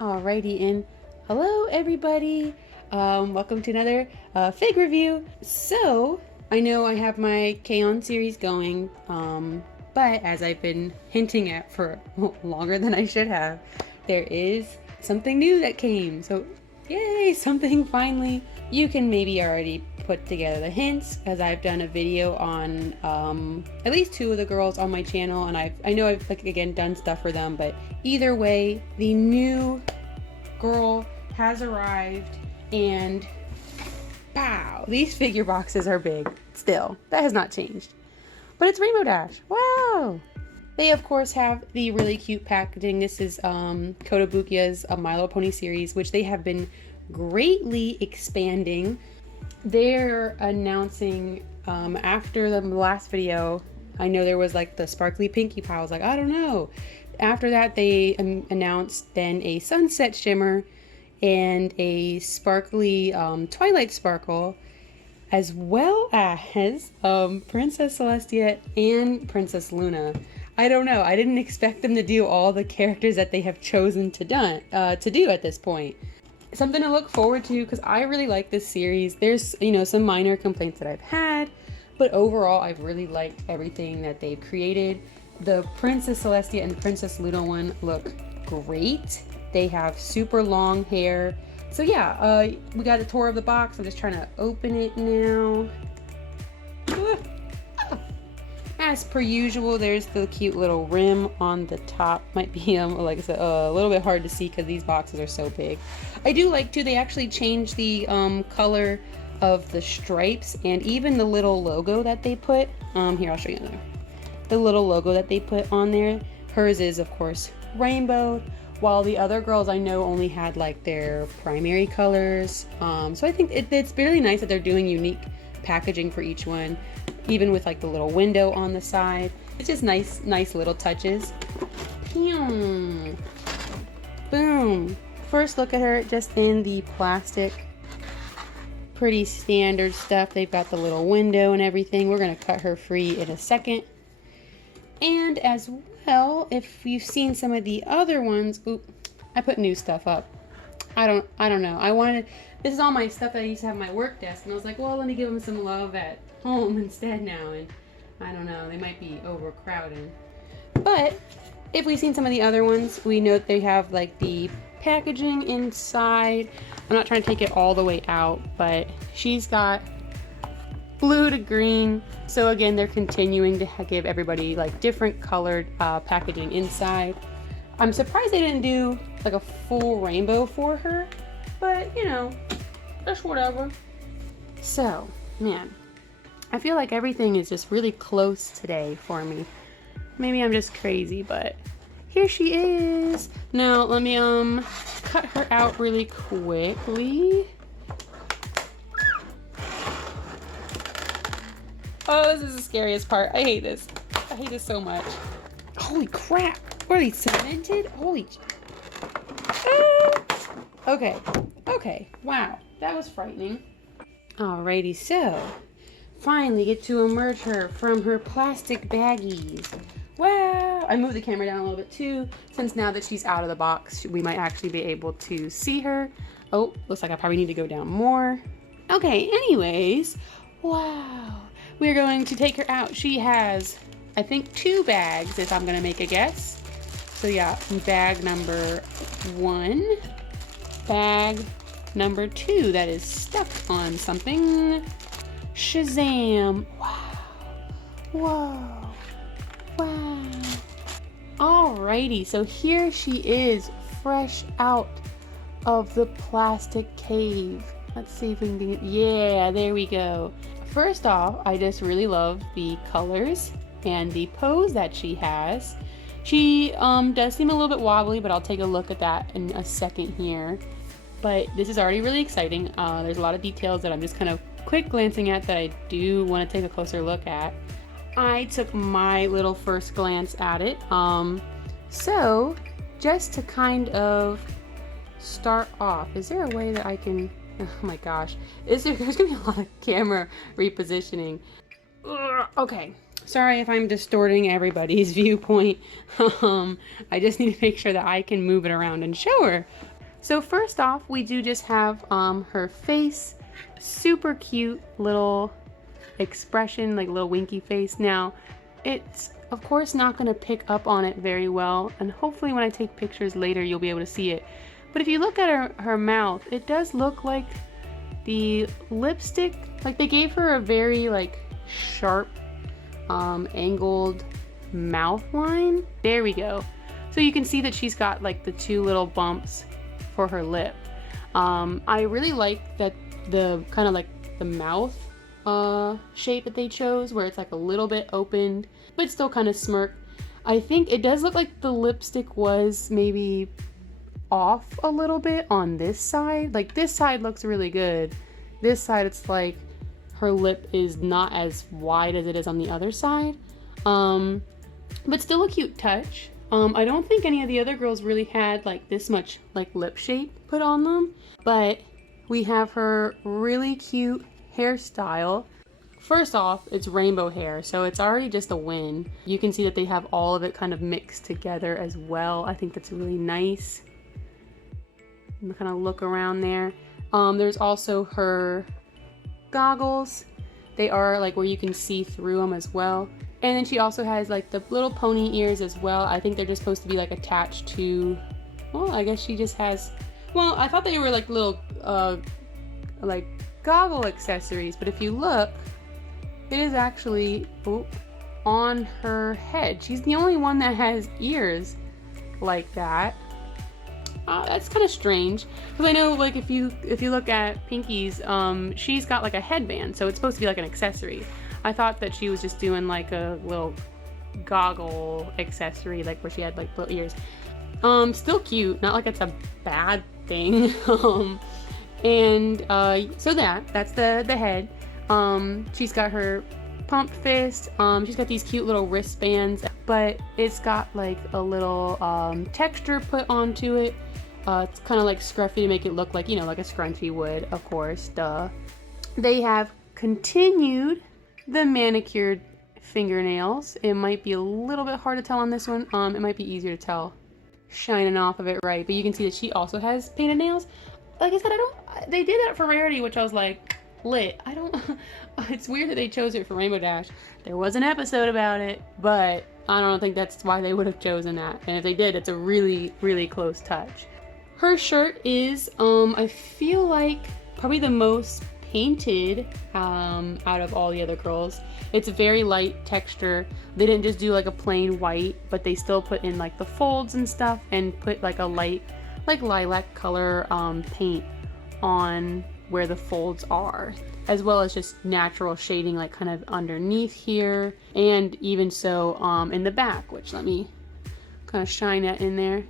Alrighty, and hello everybody. Welcome to another fig review. So, I know I have my K-On! Series going, but as I've been hinting at for longer than I should have, there is something new that came. So, yay, something finally. You can maybe already put together the hints, as I've done a video on at least two of the girls on my channel, and I know I've again done stuff for them, but either way, the new girl has arrived, and pow, these figure boxes are big still. That has not changed, but it's Rainbow Dash. Wow. They of course have the really cute packaging. This is Kotobukiya's My Little Pony series, which they have been greatly expanding. They're announcing after the last video, I know there was like the sparkly pinky pie. I was like, I don't know. After that, they announced then a sunset shimmer and a sparkly twilight sparkle, as well as Princess Celestia and Princess Luna. I don't know. I didn't expect them to do all the characters that they have chosen to do at this point. Something to look forward to, because I really like this series. There's, some minor complaints that I've had, but overall I've really liked everything that they've created. The Princess Celestia and Princess Luna one look great. They have super long hair. So yeah, we got a tour of the box. I'm just trying to open it now. As per usual, there's the cute little rim on the top. Might be, like I said, a little bit hard to see because these boxes are so big. I do like too, they actually changed the color of the stripes and even the little logo that they put. Here, I'll show you another. The little logo that they put on there. Hers is, of course, rainbow, while the other girls I know only had like their primary colors. So I think it's really nice that they're doing unique packaging for each one, even with like the little window on the side. It's just nice little touches. Boom. First look at her just in the plastic. Pretty standard stuff. They've got the little window and everything. We're gonna cut her free in a second. And as well, if you've seen some of the other ones, I put new stuff up. I don't know. This is all my stuff that I used to have on my work desk, and I was like, well, let me give them some love at home instead now, and I don't know, they might be overcrowded. But if we've seen some of the other ones, we know that they have like the packaging inside. I'm not trying to take it all the way out, but she's got blue to green. So again, they're continuing to give everybody like different colored packaging inside. I'm surprised they didn't do like a full rainbow for her, but that's whatever. So, man, I feel like everything is just really close today for me. Maybe I'm just crazy, but here she is. Now, let me cut her out really quickly. Oh, this is the scariest part. I hate this. I hate this so much. Holy crap. What are these, cemented? Holy... Okay. Wow. That was frightening. Alrighty, so finally get to emerge her from her plastic baggies. Wow. I moved the camera down a little bit too, since now that she's out of the box, we might actually be able to see her. Oh, looks like I probably need to go down more. Okay, anyways. Wow. We're going to take her out. She has, I think, 2 bags, if I'm gonna make a guess. So yeah, bag number 1, bag number 2 that is stuck on something. Shazam! Wow! Whoa! Wow! Alrighty, so here she is, fresh out of the plastic cave. Let's see if we can get, yeah, there we go. First off, I just really love the colors and the pose that she has. She does seem a little bit wobbly, but I'll take a look at that in a second here. But this is already really exciting. There's a lot of details that I'm just kind of quick glancing at that I do want to take a closer look at. I took my little first glance at it. So just to kind of start off, is there a way that I can, oh my gosh, there's gonna be a lot of camera repositioning. Okay, Sorry if I'm distorting everybody's viewpoint. I just need to make sure that I can move it around and show her. So first off, we do just have her face. Super cute little expression, like little winky face. Now, it's of course not going to pick up on it very well, and hopefully when I take pictures later you'll be able to see it. But if you look at her mouth, it does look like the lipstick, like they gave her a very like sharp angled mouth line. There we go. So you can see that she's got like the two little bumps for her lip. I really like that the kind of like the mouth shape that they chose, where it's like a little bit opened but still kind of smirk. I think it does look like the lipstick was maybe off a little bit on this side. Like this side looks really good. This side it's like her lip is not as wide as it is on the other side. But still a cute touch. I don't think any of the other girls really had like this much like lip shape put on them, but we have her really cute hairstyle. First off, it's rainbow hair, so it's already just a win. You can see that they have all of it kind of mixed together as well. I think that's really nice. Kind of look around there. There's also her goggles. They are like where you can see through them as well. And then she also has like the little pony ears as well. I think they're just supposed to be like attached to, well, I guess she just has, well, I thought they were like little like goggle accessories, but if you look, it is actually on her head. She's the only one that has ears like that. That's kind of strange, because I know like if you look at Pinky's, she's got like a headband, so it's supposed to be like an accessory. I thought that she was just doing like a little goggle accessory, like where she had like little ears. Still cute, not like it's a bad thing. And so that's the head. She's got her pump fist. She's got these cute little wristbands, but it's got like a little texture put onto it. It's kind of like scruffy to make it look like, you know, like a scrunchie would, of course, duh. They have continued the manicured fingernails. It might be a little bit hard to tell on this one. It might be easier to tell shining off of it, right? But you can see that she also has painted nails. Like I said, they did that for Rarity, which I was like, lit. It's weird that they chose it for Rainbow Dash. There was an episode about it, but I don't think that's why they would have chosen that. And if they did, it's a really, really close touch. Her shirt is, I feel like, probably the most painted out of all the other girls. It's a very light texture. They didn't just do like a plain white, but they still put in like the folds and stuff and put like a light, like lilac color paint on where the folds are, as well as just natural shading like kind of underneath here, and even so in the back, which let me kind of shine that in there.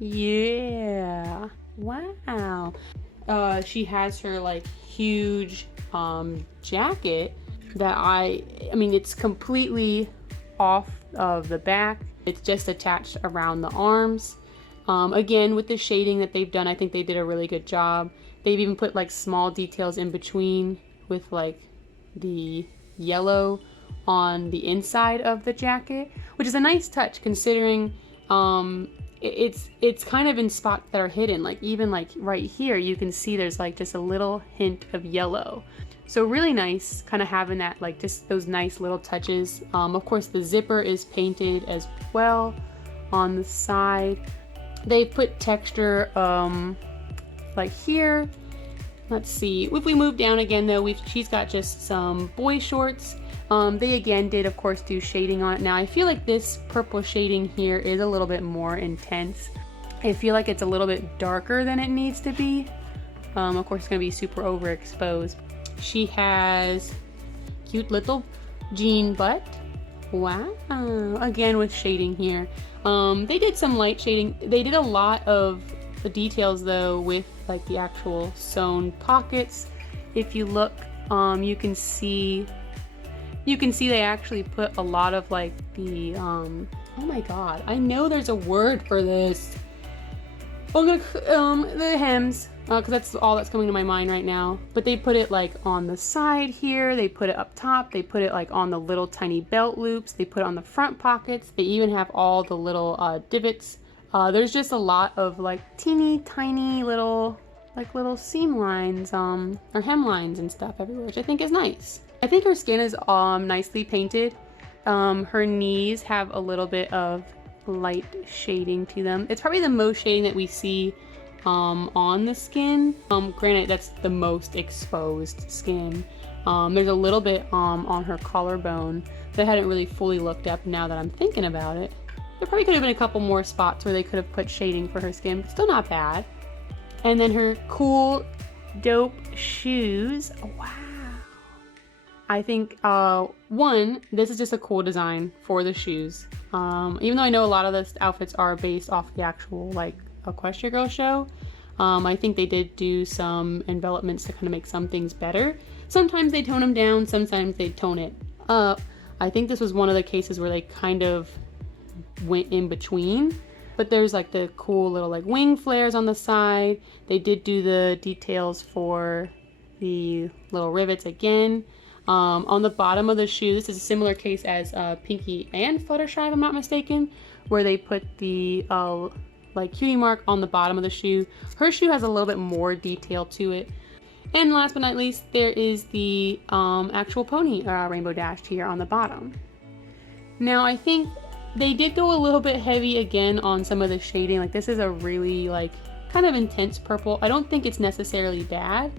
Yeah, wow. She has her like huge jacket that I mean it's completely off of the back. It's just attached around the arms. Again, with the shading that they've done, I think they did a really good job. They've even put like small details in between with like the yellow on the inside of the jacket, which is a nice touch considering it's kind of in spots that are hidden. Like even like right here, you can see there's like just a little hint of yellow. So really nice kind of having that, like just those nice little touches. Of course the zipper is painted as well on the side. They've put texture like here. Let's see, if we move down again though, she's got just some boy shorts. They again did of course do shading on it. Now I feel like this purple shading here is a little bit more intense. I feel like it's a little bit darker than it needs to be. Of course it's gonna be super overexposed. She has cute little jean butt. Wow, again with shading here. They did some light shading. They did a lot of the details though with like the actual sewn pockets. If you look, you can see they actually put a lot of like the oh my god, I know there's a word for this. I'm gonna, the hems, because that's all that's coming to my mind right now. But they put it like on the side here, they put it up top, they put it like on the little tiny belt loops, they put it on the front pockets, they even have all the little divots. There's just a lot of like teeny tiny little seam lines, or hem lines and stuff everywhere, which I think is nice. I think her skin is nicely painted. Her knees have a little bit of light shading to them. It's probably the most shading that we see on the skin. Granted, that's the most exposed skin. There's a little bit on her collarbone that I hadn't really fully looked up now that I'm thinking about it. There probably could have been a couple more spots where they could have put shading for her skin, but still not bad. And then her cool, dope shoes. Oh, wow. I think, one, this is just a cool design for the shoes. Even though I know a lot of the outfits are based off the actual, like, Equestria Girl show, I think they did do some envelopments to kind of make some things better. Sometimes they tone them down, sometimes they tone it up. I think this was one of the cases where they kind of went in between. But there's like the cool little like wing flares on the side. They did do the details for the little rivets again. On the bottom of the shoe, this is a similar case as Pinky and Fluttershy, if I'm not mistaken, where they put the like cutie mark on the bottom of the shoe. Her shoe has a little bit more detail to it. And last but not least, there is the actual pony Rainbow Dash here on the bottom. Now I think they did go a little bit heavy again on some of the shading. Like this is a really like kind of intense purple. I don't think it's necessarily bad.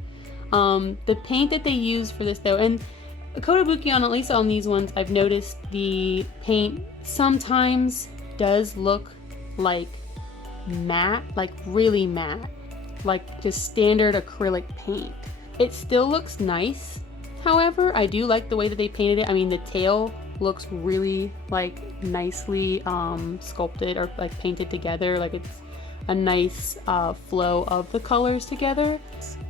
The paint that they use for this though, and Kotobukiya, at least on these ones, I've noticed the paint sometimes does look like matte, like really matte, like just standard acrylic paint. It still looks nice. However, I do like the way that they painted it. I mean, the tail looks really like nicely sculpted or like painted together. Like it's a nice flow of the colors together.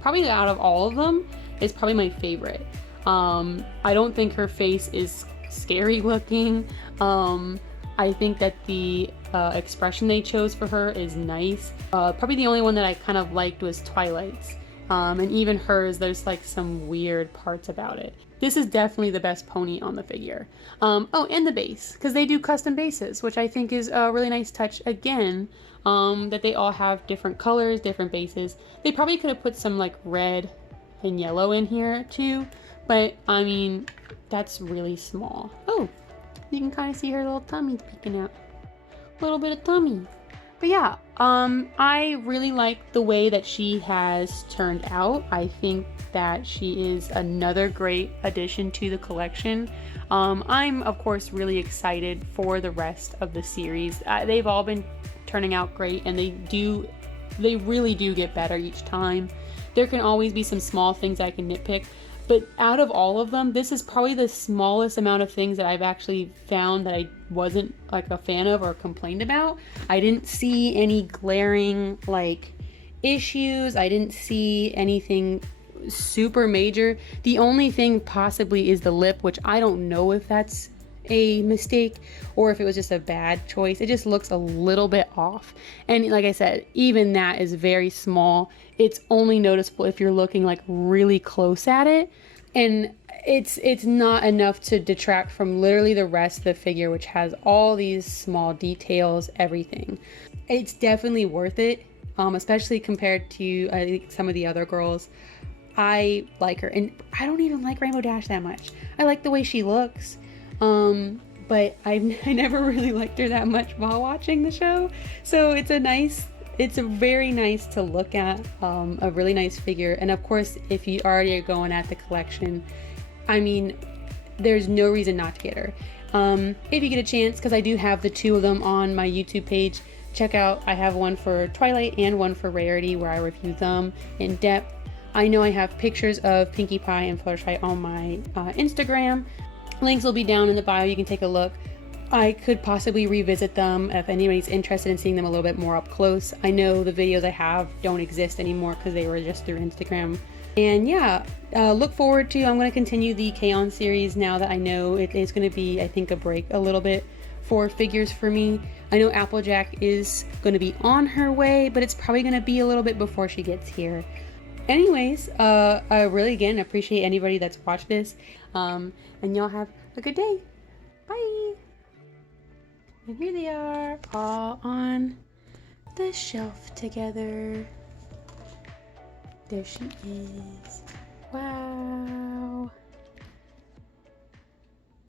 Probably out of all of them is probably my favorite. I don't think her face is scary looking. I think that the expression they chose for her is nice. Probably the only one that I kind of liked was Twilight's. And even hers, there's like some weird parts about it. This is definitely the best pony on the figure. Oh, and the base, because they do custom bases, which I think is a really nice touch again, that they all have different colors, different bases. They probably could have put some like red and yellow in here too, but I mean, that's really small. Oh, you can kind of see her little tummy peeking out. A little bit of tummy. But yeah, I really like the way that she has turned out. I think that she is another great addition to the collection. I'm, of course, really excited for the rest of the series. They've all been turning out great, and they really do get better each time. There can always be some small things I can nitpick, but out of all of them, this is probably the smallest amount of things that I've actually found that I wasn't like a fan of or complained about. I didn't see any glaring like issues. I didn't see anything super major. The only thing possibly is the lip, which I don't know if that's a mistake or if it was just a bad choice. It just looks a little bit off, and like I said, even that is very small. It's only noticeable if you're looking like really close at it, and it's not enough to detract from literally the rest of the figure, which has all these small details, everything. It's definitely worth it, especially compared to I think some of the other girls. I like her, and I don't even like Rainbow Dash that much. I like the way she looks, but I never really liked her that much while watching the show. So it's a very nice to look at, a really nice figure. And of course, if you already are going at the collection, I mean, there's no reason not to get her. If you get a chance, because I do have the two of them on my YouTube page, check out, I have one for Twilight and one for Rarity where I review them in depth. I know I have pictures of Pinkie Pie and Fluttershy on my Instagram. Links will be down in the bio, you can take a look. I could possibly revisit them if anybody's interested in seeing them a little bit more up close. I know the videos I have don't exist anymore because they were just through Instagram. And yeah, look forward to, I'm going to continue the K-On! Series now that I know it is going to be, I think, a break a little bit for figures for me. I know Applejack is going to be on her way, but it's probably going to be a little bit before she gets here. Anyways, I really again appreciate anybody that's watched this, and y'all have a good day. Bye. And here they are, all on the shelf together. There she is.